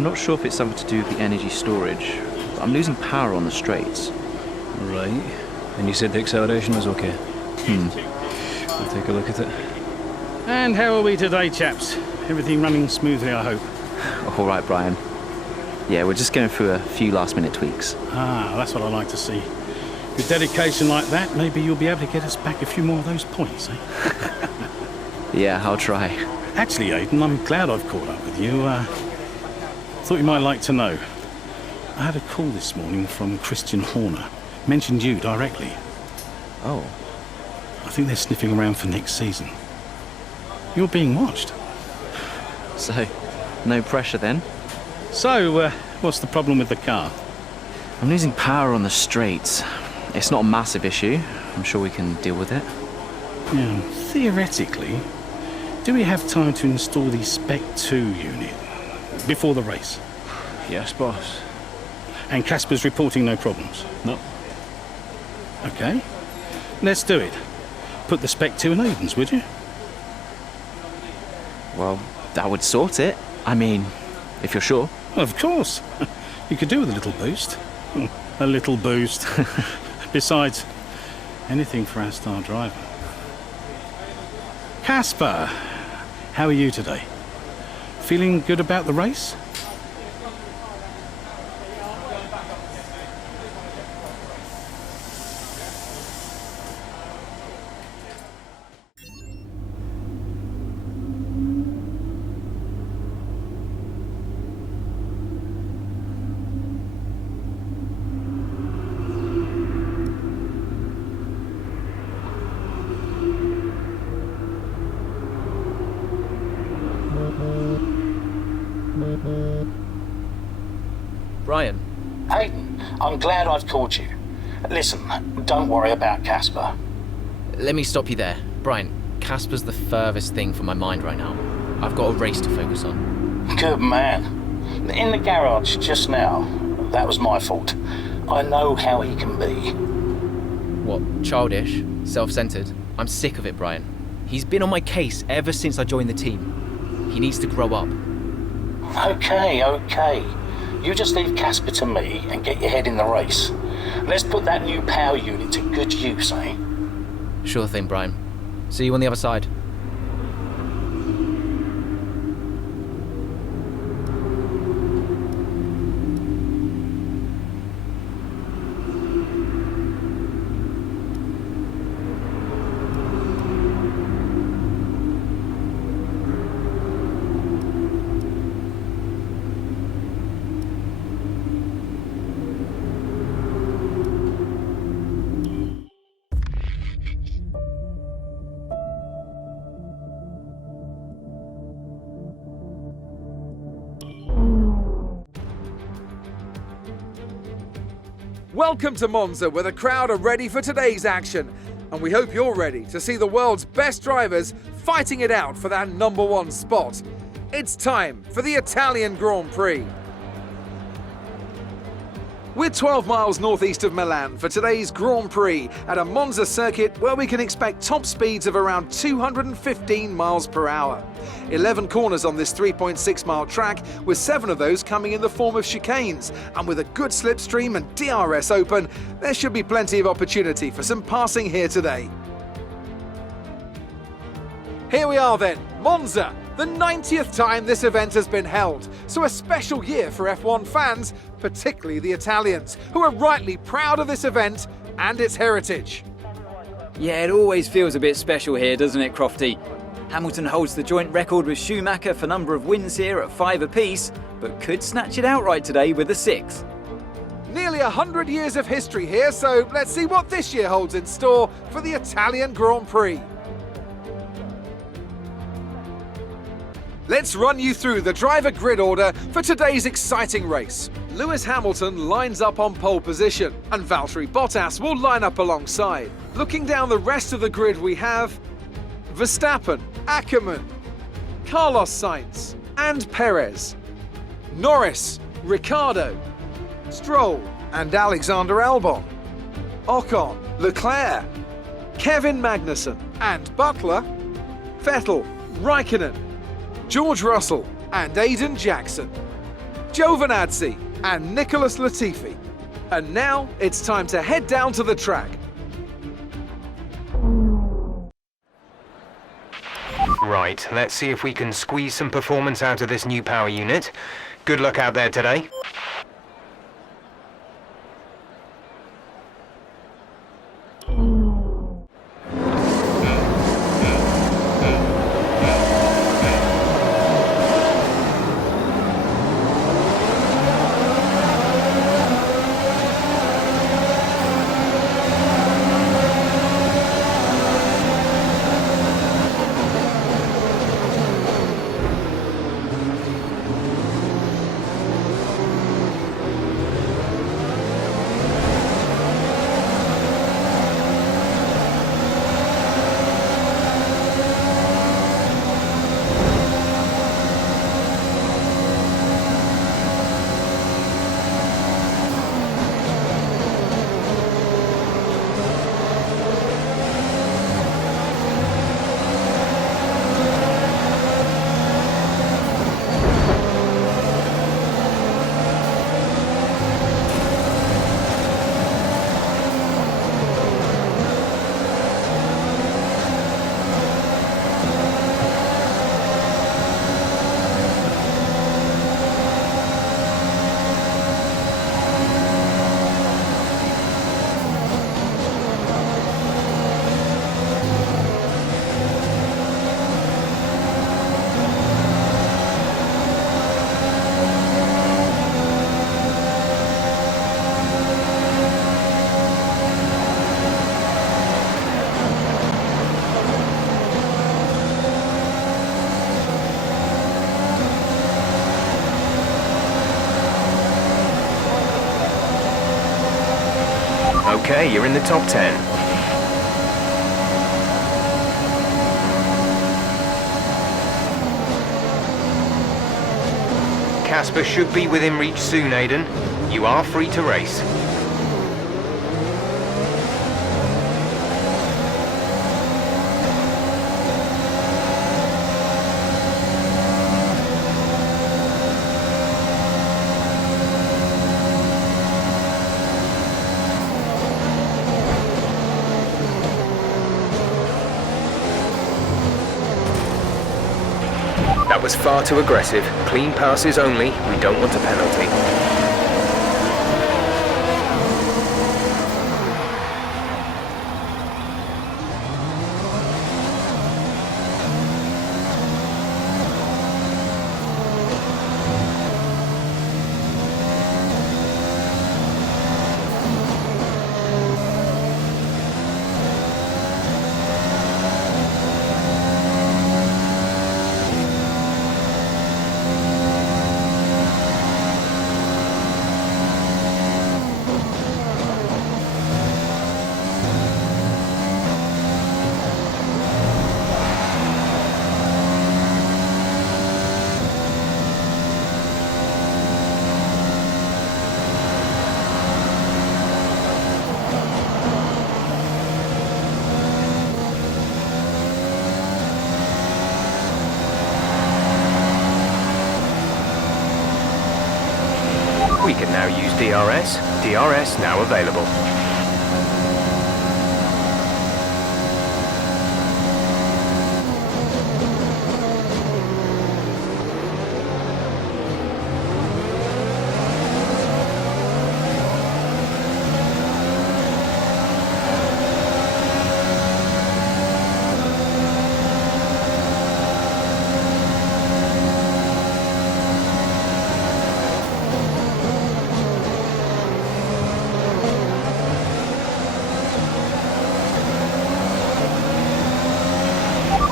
I'm not sure if it's something to do with the energy storage, but I'm losing power on the straights. Right. And you said the acceleration was okay? We'll take a look at it. And how are we today, chaps? Everything running smoothly, I hope. All right, Brian. Yeah, we're just going through a few last-minute tweaks. Ah, that's what I like to see. With dedication like that, maybe you'll be able to get us back a few more of those points, eh? Yeah, I'll try. Actually, Aidan, I'm glad I've caught up with you. Thought you might like to know. I had a call this morning from Christian Horner. Mentioned you directly. Oh. I think they're sniffing around for next season. You're being watched. So, no pressure then? So, what's the problem with the car? I'm losing power on the straights. It's not a massive issue. I'm sure we can deal with it. Yeah, theoretically, do we have time to install the Spec 2 unit before the race? Yes, boss. And Casper's reporting no problems? No. Okay. Let's do it. Put the Spec 2 in Aiden's, would you? Well, that would sort it. I mean, if you're sure. Of course. You could do with a little boost. A little boost. Besides, anything for our star driver. Casper, how are you today? Feeling good about the race? Brian. Aidan, I'm glad I've called you. Listen, don't worry about Casper. Let me stop you there. Brian, Casper's the furthest thing from my mind right now. I've got a race to focus on. Good man. In the garage just now, that was my fault. I know how he can be. What, childish? Self-centered? I'm sick of it, Brian. He's been on my case ever since I joined the team. He needs to grow up. Okay. You just leave Casper to me and get your head in the race. Let's put that new power unit to good use, eh? Sure thing, Brian. See you on the other side. Welcome to Monza, where the crowd are ready for today's action, and we hope you're ready to see the world's best drivers fighting it out for that #1 spot. It's time for the Italian Grand Prix. We're 12 miles northeast of Milan for today's Grand Prix at a Monza circuit where we can expect top speeds of around 215 miles per hour. 11 corners on this 3.6-mile track, with 7 of those coming in the form of chicanes. And with a good slipstream and DRS open, there should be plenty of opportunity for some passing here today. Here we are then, Monza, the 90th time this event has been held. So a special year for F1 fans, particularly the Italians, who are rightly proud of this event and its heritage. Yeah, it always feels a bit special here, doesn't it, Crofty? Hamilton holds the joint record with Schumacher for number of wins here at 5 apiece, but could snatch it outright today with a 6. Nearly 100 years of history here, so let's see what this year holds in store for the Italian Grand Prix. Let's run you through the driver grid order for today's exciting race. Lewis Hamilton lines up on pole position, and Valtteri Bottas will line up alongside. Looking down the rest of the grid, we have Verstappen, Ackermann, Carlos Sainz, and Perez. Norris, Ricciardo, Stroll, and Alexander Albon. Ocon, Leclerc, Kevin Magnussen, and Butler, Vettel, Raikkonen, George Russell, and Aiden Jackson. Giovinazzi and Nicholas Latifi. And now it's time to head down to the track. Right, let's see if we can squeeze some performance out of this new power unit. Good luck out there today. Okay, you're in the top 10. Casper should be within reach soon, Aidan. You are free to race. That was far too aggressive. Clean passes only. We don't want a penalty. We can now use DRS. DRS now available.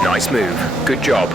Nice move. Good job.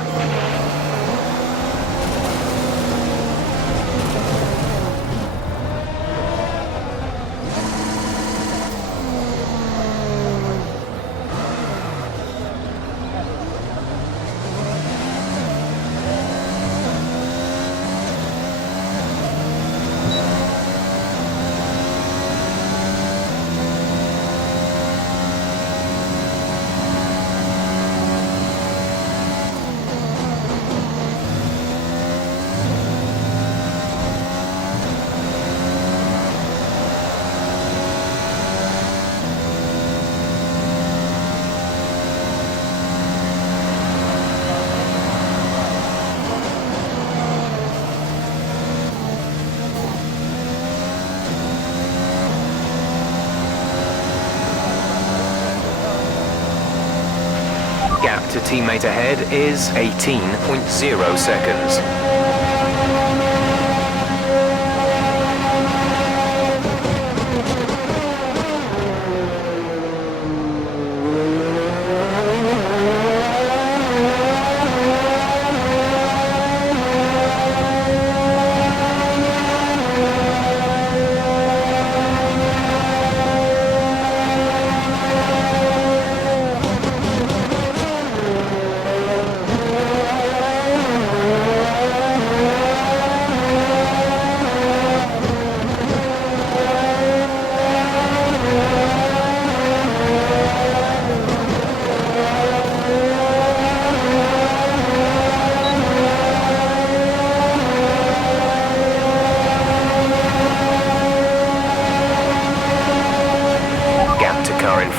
to teammate ahead is 18.0 seconds.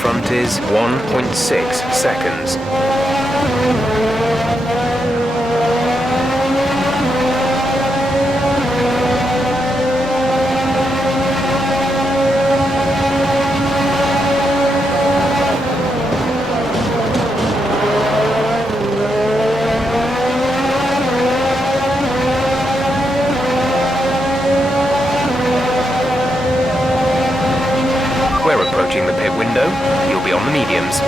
Front is 1.6 seconds. We're approaching the pit window. You'll be on the mediums.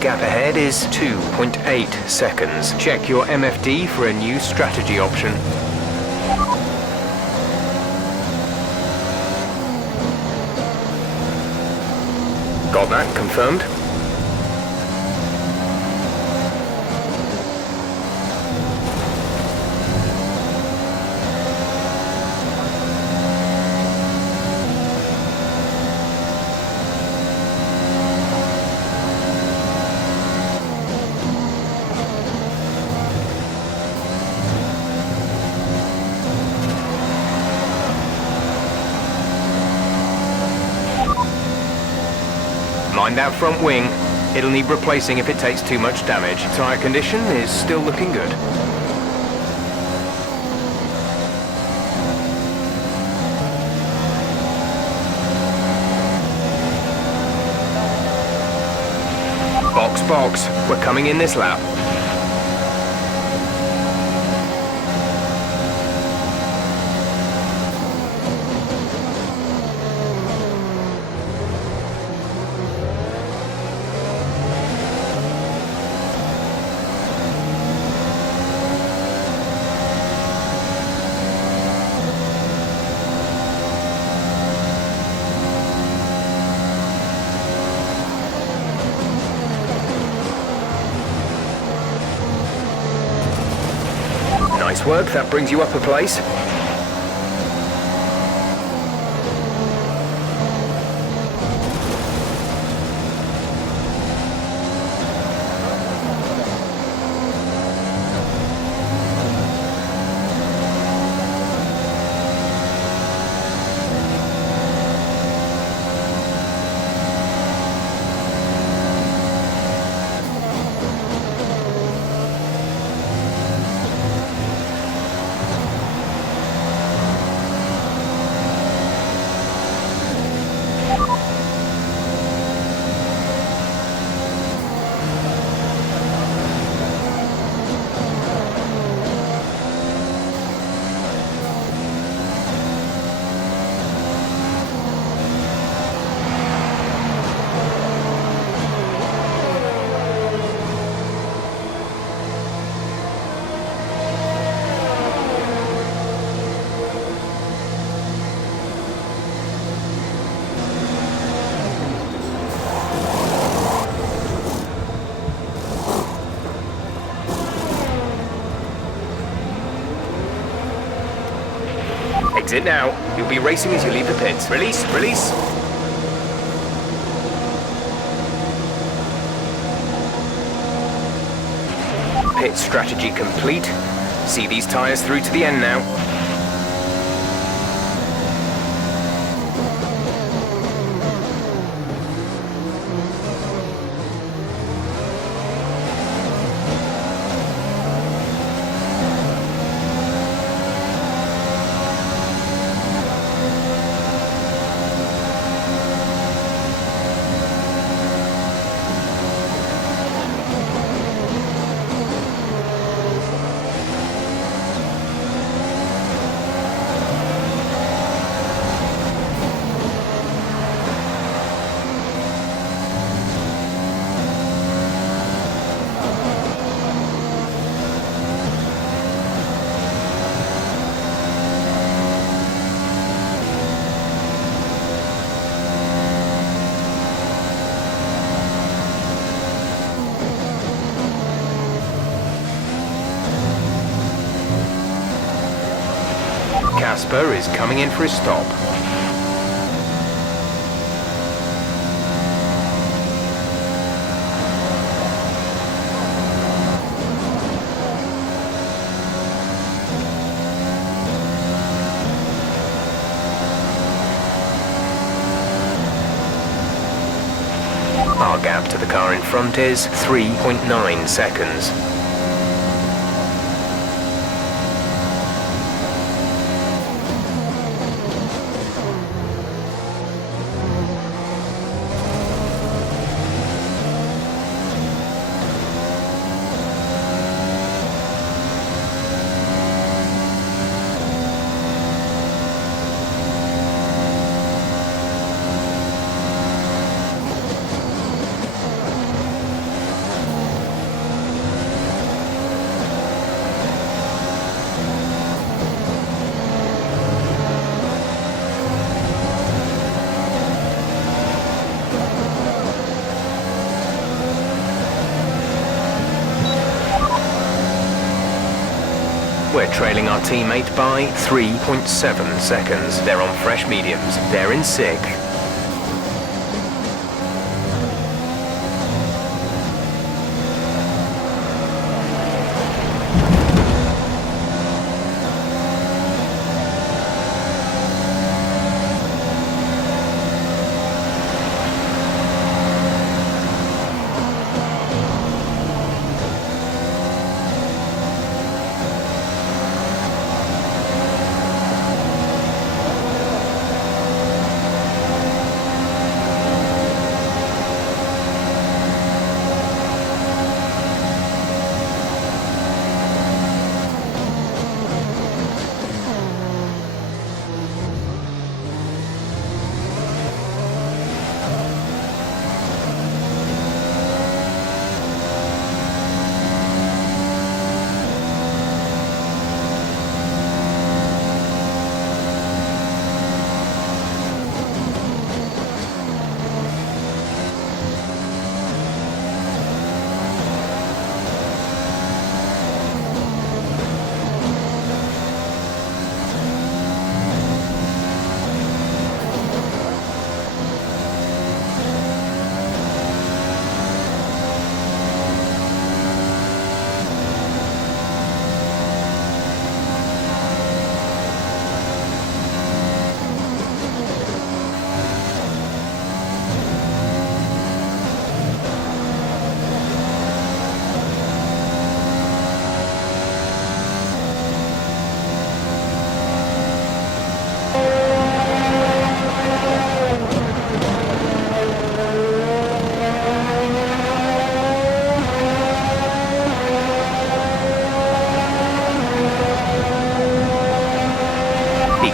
Gap ahead is 2.8 seconds. Check your MFD for a new strategy option. Got that confirmed? Mind that front wing. It'll need replacing if it takes too much damage. Tyre condition is still looking good. Box. We're coming in this lap. Nice work, that brings you up a place. Exit now. You'll be racing as you leave the pits. Release, release. Pit strategy complete. See these tyres through to the end now. Casper is coming in for a stop. Our gap to the car in front is 3.9 seconds. We're trailing our teammate by 3.7 seconds. They're on fresh mediums. They're in sixth.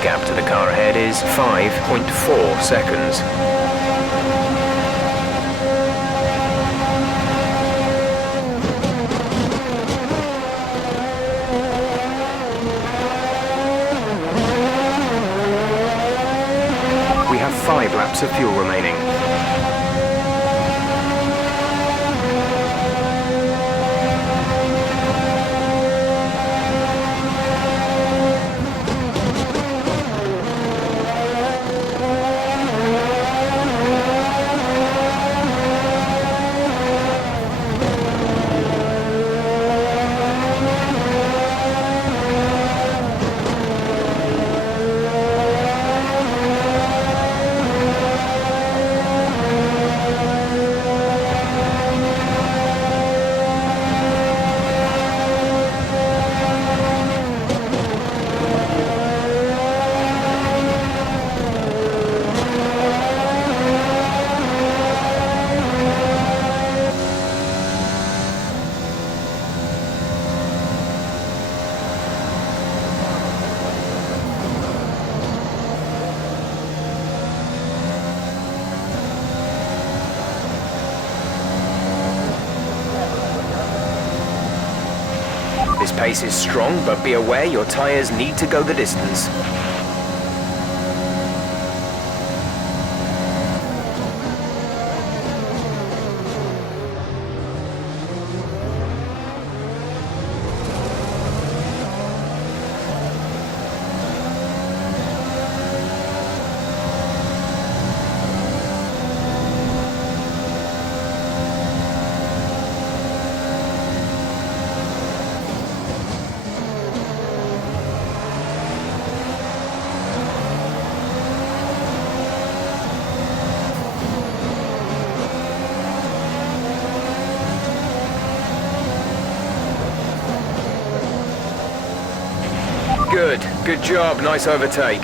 Gap to the car ahead is 5.4 seconds. We have 5 laps of fuel remaining. This pace is strong, but be aware your tyres need to go the distance. Good job, nice overtake.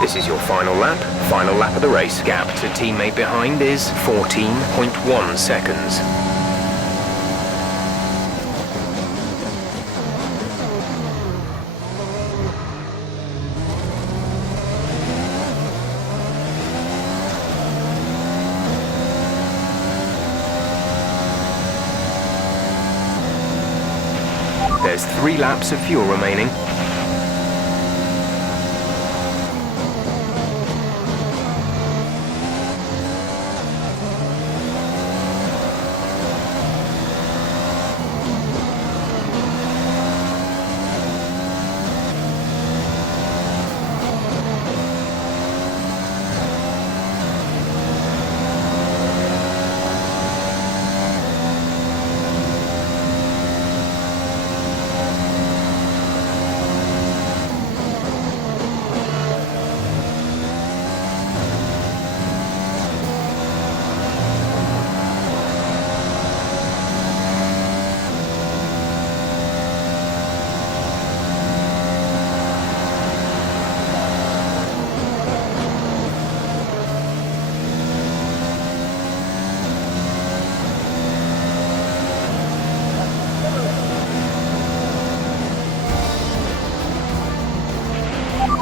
This is your final lap of the race. Gap to teammate behind is 14.1 seconds. There's 3 laps of fuel remaining.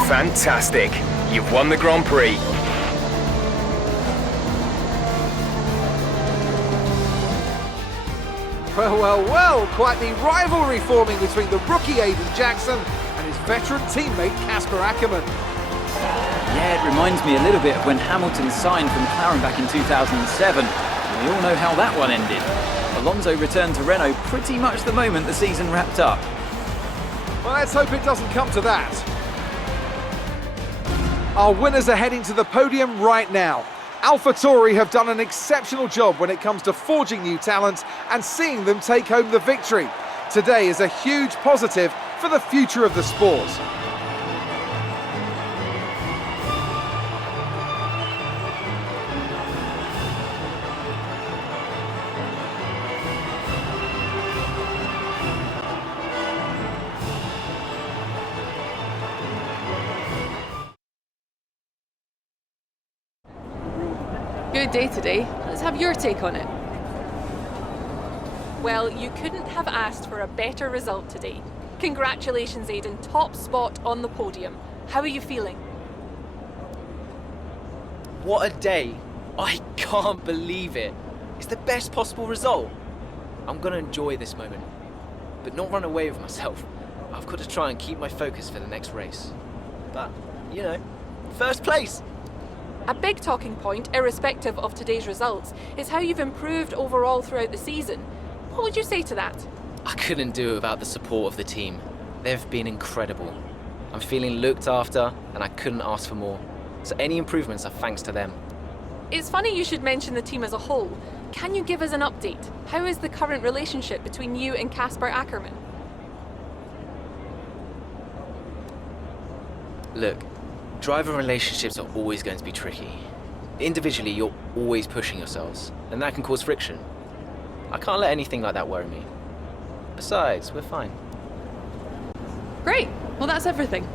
Fantastic! You've won the Grand Prix. Well, quite the rivalry forming between the rookie Aiden Jackson and his veteran teammate Casper Ackermann. Yeah, it reminds me a little bit of when Hamilton signed for McLaren back in 2007. We all know how that one ended. Alonso returned to Renault pretty much the moment the season wrapped up. Well, let's hope it doesn't come to that. Our winners are heading to the podium right now. AlphaTauri have done an exceptional job when it comes to forging new talent and seeing them take home the victory. Today is a huge positive for the future of the sport. Good day today. Let's have your take on it. Well, you couldn't have asked for a better result today. Congratulations, Aiden. Top spot on the podium. How are you feeling? What a day. I can't believe it. It's the best possible result. I'm gonna enjoy this moment, but not run away with myself. I've got to try and keep my focus for the next race. But, you know, first place. A big talking point, irrespective of today's results, is how you've improved overall throughout the season. What would you say to that? I couldn't do it without the support of the team. They've been incredible. I'm feeling looked after, and I couldn't ask for more. So any improvements are thanks to them. It's funny you should mention the team as a whole. Can you give us an update? How is the current relationship between you and Casper Ackermann? Look, driver relationships are always going to be tricky. Individually, you're always pushing yourselves, and that can cause friction. I can't let anything like that worry me. Besides, we're fine. Great. Well, that's everything.